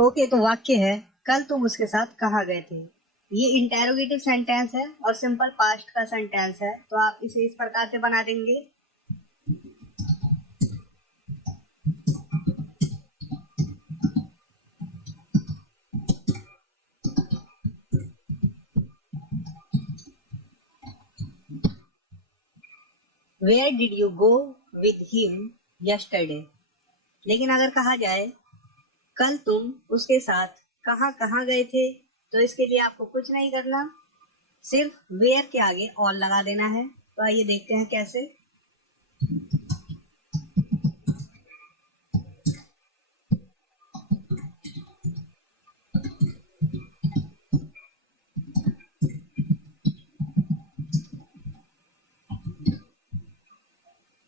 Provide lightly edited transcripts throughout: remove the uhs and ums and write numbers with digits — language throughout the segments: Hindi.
ओके, तो वाक्य है कल तुम उसके साथ कहाँ गए थे। ये इंटेरोगेटिव सेंटेंस है और सिंपल पास्ट का सेंटेंस है, तो आप इसे इस प्रकार से बना देंगे। Where did you go with him yesterday. लेकिन अगर कहा जाए कल तुम उसके साथ कहाँ कहाँ गए थे, तो इसके लिए आपको कुछ नहीं करना, सिर्फ वेयर के आगे ऑल लगा देना है। तो आइए देखते हैं कैसे।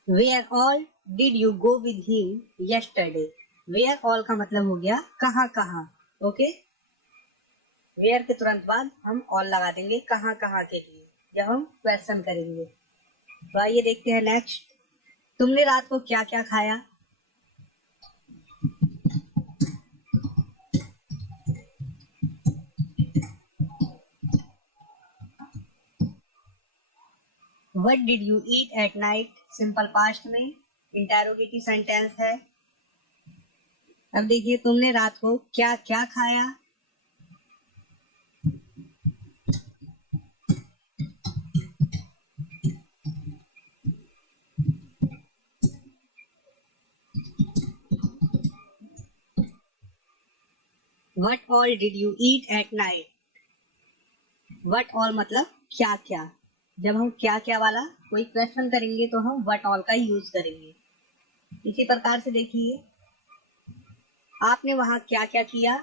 Where all did you go with him yesterday. Where all का मतलब हो गया कहाँ कहाँ। ओके, वेयर के तुरंत बाद हम ऑल लगा देंगे कहाँ कहाँ के लिए जब हम क्वेश्चन करेंगे। तो आइए देखते हैं नेक्स्ट। तुमने रात को क्या क्या खाया। What did you eat at night, simple past में इंटेरोगेटिव सेंटेंस है। अब देखिए तुमने रात को क्या क्या खाया। What all did you eat at night. What all मतलब क्या क्या। जब हम क्या क्या वाला कोई क्वेश्चन करेंगे तो हम व्हाट ऑल का यूज करेंगे। इसी प्रकार से देखिए आपने वहां क्या क्या किया।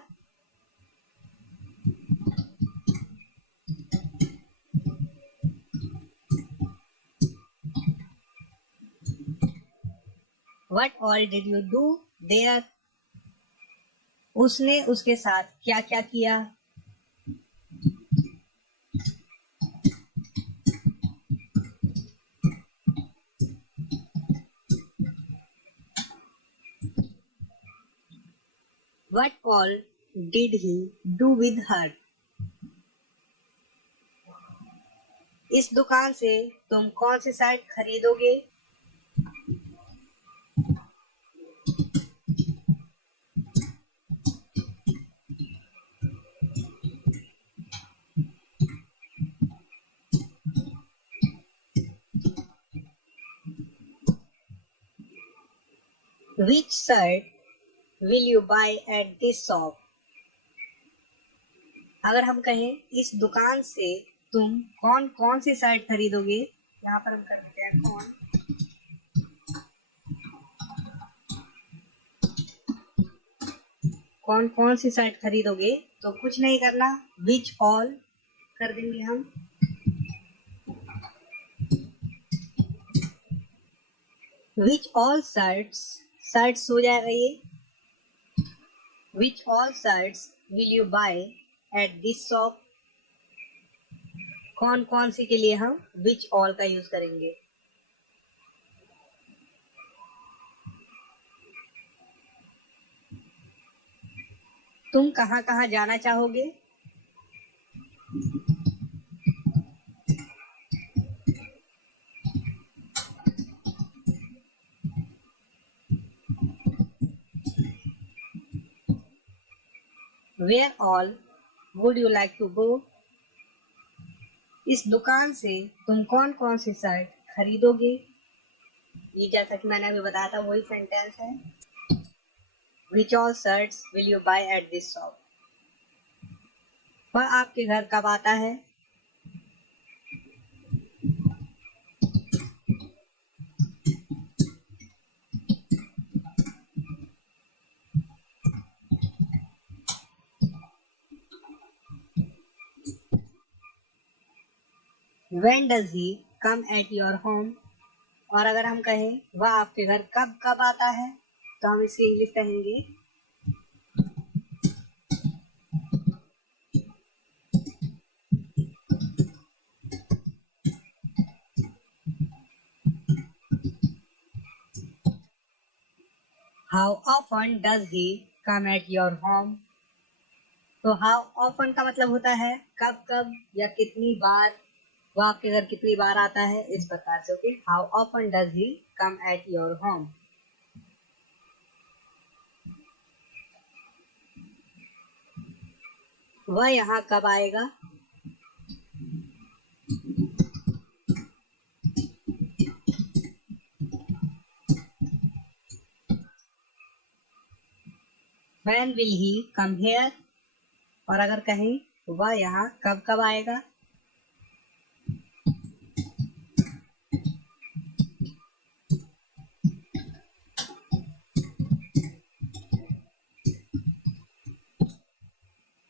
What all did you do there. उसने उसके साथ क्या क्या किया। What all did he do with her. इस दुकान से तुम कौन सी शर्ट खरीदोगे। Which shirt will you buy at this shop. अगर हम कहें इस दुकान से तुम कौन कौन सी शर्ट खरीदोगे, यहाँ पर हम करते हैं कौन कौन सी शर्ट खरीदोगे, तो कुछ नहीं करना, विच ऑल कर देंगे हम। विच ऑल शर्ट्स, शर्ट्स हो जाएगा ये। Which all shirts will you buy at this shop. कौन कौन सी के लिए हम विच ऑल का यूज करेंगे। तुम कहाँ कहाँ जाना चाहोगे। Where all would you like to go. इस दुकान से तुम कौन कौन सी शर्ट खरीदोगे। ये जैसा कि मैंने अभी बताया था वही सेंटेंस है। Which all shirts will you buy at this shop. वह आपके घर कब आता है। When does he come at your home। और अगर हम कहें वह आपके घर कब कब आता है, तो हम इसकी इंग्लिश कहेंगे how often does he come at your home. तो हाउ ऑफन का मतलब होता है कब कब या कितनी बार, वो आपके घर कितनी बार आता है, इस प्रकार से। Okay, how often does he come at your home. वह यहाँ कब आएगा। When will he come here? और अगर कहें वह यहाँ कब कब आएगा।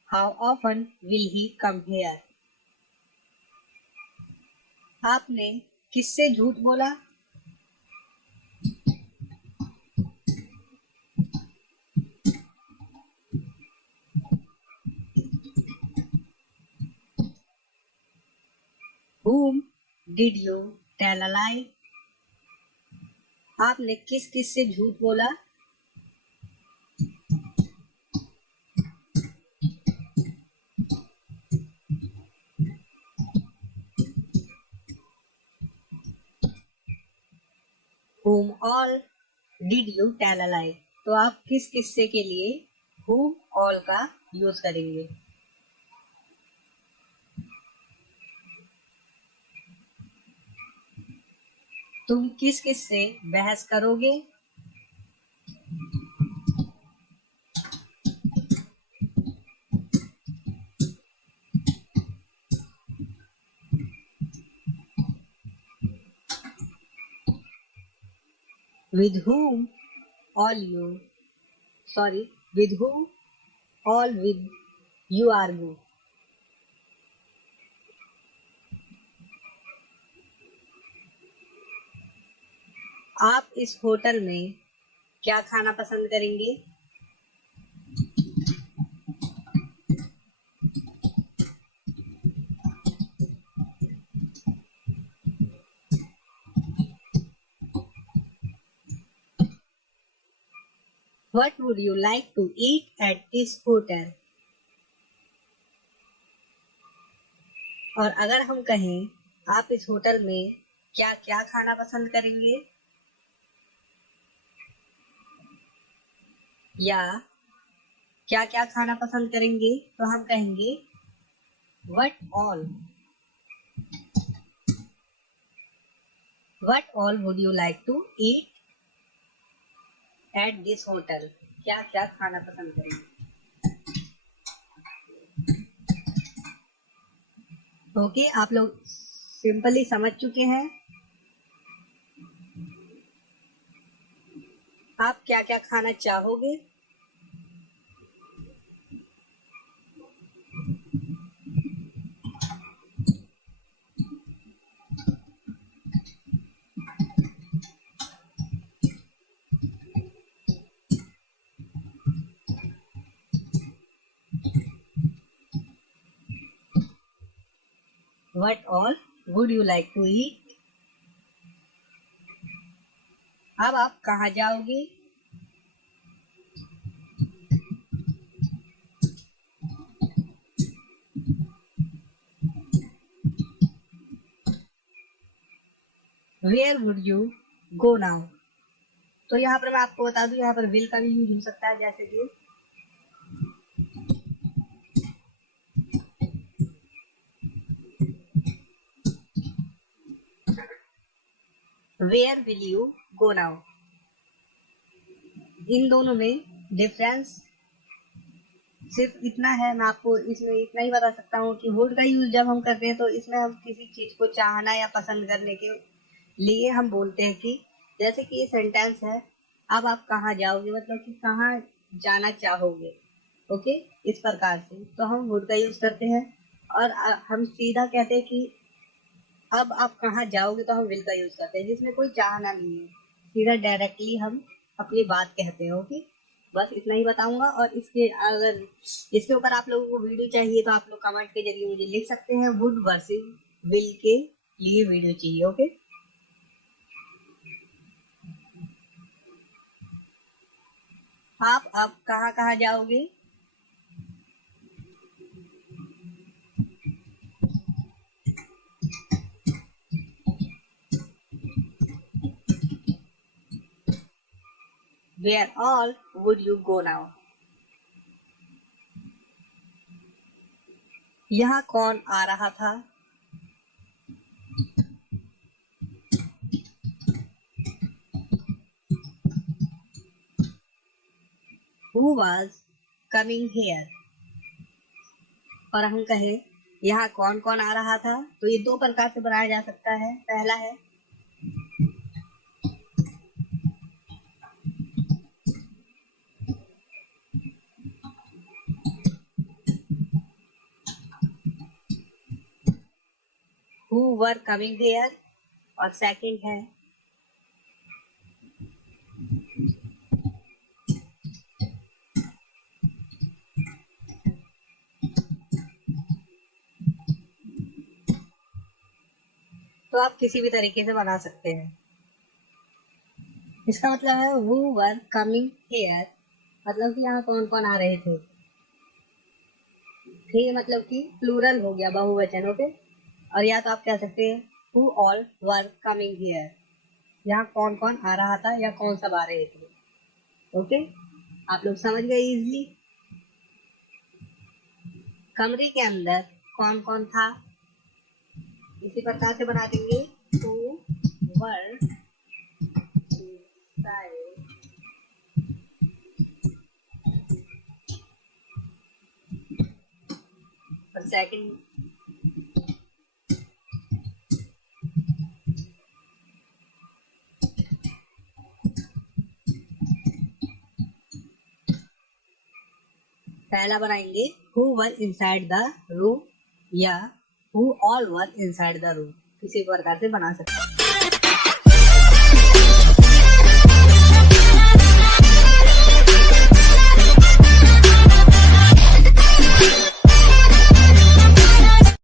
How often will he come here? आपने किससे झूठ बोला। Whom did you tell a lie? आपने किस किस से झूठ बोला। Whom all did you tell a lie? तो आप किस किस्से के लिए whom all का यूज करेंगे। तुम किस किस से बहस करोगे। With whom all you sorry with whom all will you argue? आप इस होटल में क्या खाना पसंद करेंगे। What would you like to eat at this hotel? और अगर हम कहें आप इस होटल में क्या क्या खाना पसंद करेंगे, या क्या क्या खाना पसंद करेंगे, तो हम कहेंगे what all would you like to eat at this hotel? क्या क्या खाना पसंद करेंगे। ओके, आप लोग सिंपली समझ चुके हैं आप क्या क्या खाना चाहोगे। What all would you like to eat? अब आप कहाँ जाओगे। Where would you go now? तो यहाँ पर मैं आपको बता दूं, यहाँ पर विल का भी यूज हो सकता है, जैसे कि where will you go now. इन दोनों में डिफरेंस सिर्फ इतना है, मैं आपको इसमें इतना ही बता सकता हूँ कि वुड का यूज जब हम करते हैं तो इसमें हम किसी चीज को चाहना या पसंद करने के लिए हम बोलते हैं कि जैसे कि ये सेंटेंस है, अब आप कहाँ जाओगे, मतलब कि कहाँ जाना चाहोगे। ओके, इस प्रकार से तो हम वुड का यूज करते हैं। और हम सीधा कहते हैं कि अब आप कहाँ जाओगे, तो हम विल का यूज करते हैं, जिसमें कोई चाहना नहीं है, सीधा डायरेक्टली हम अपनी बात कहते हैं। ओके, बस इतना ही बताऊंगा। और इसके अगर इसके ऊपर आप लोगों को वीडियो चाहिए तो आप लोग कमेंट के जरिए मुझे लिख सकते हैं, वुड वर्सेस विल के लिए वीडियो चाहिए। ओके, आप अब कहाँ कहाँ जाओगे। Where all would you go now. यहाँ कौन आ रहा था? Who was coming here? और हम कहें यहाँ कौन कौन आ रहा था, तो ये दो प्रकार से बनाया जा सकता है। पहला है who were coming there और सेकंड है तो आप किसी भी तरीके से बना सकते हैं। इसका मतलब है who were coming here, मतलब कि यहाँ कौन कौन आ रहे थे। थे मतलब कि प्लूरल हो गया, बहुवचन। ओके, और या तो आप कह सकते हैं who all were coming here, यहाँ कौन कौन आ रहा था या कौन सब आ रहे थे। ओके, आप लोग समझ गए इजली। कमरे के अंदर कौन कौन था, इसी प्रकार से बना देंगे who were inside और सेकंड पहला बनाएंगे who were inside the room या who all were inside the room, किसी प्रकार से बना सकते हैं।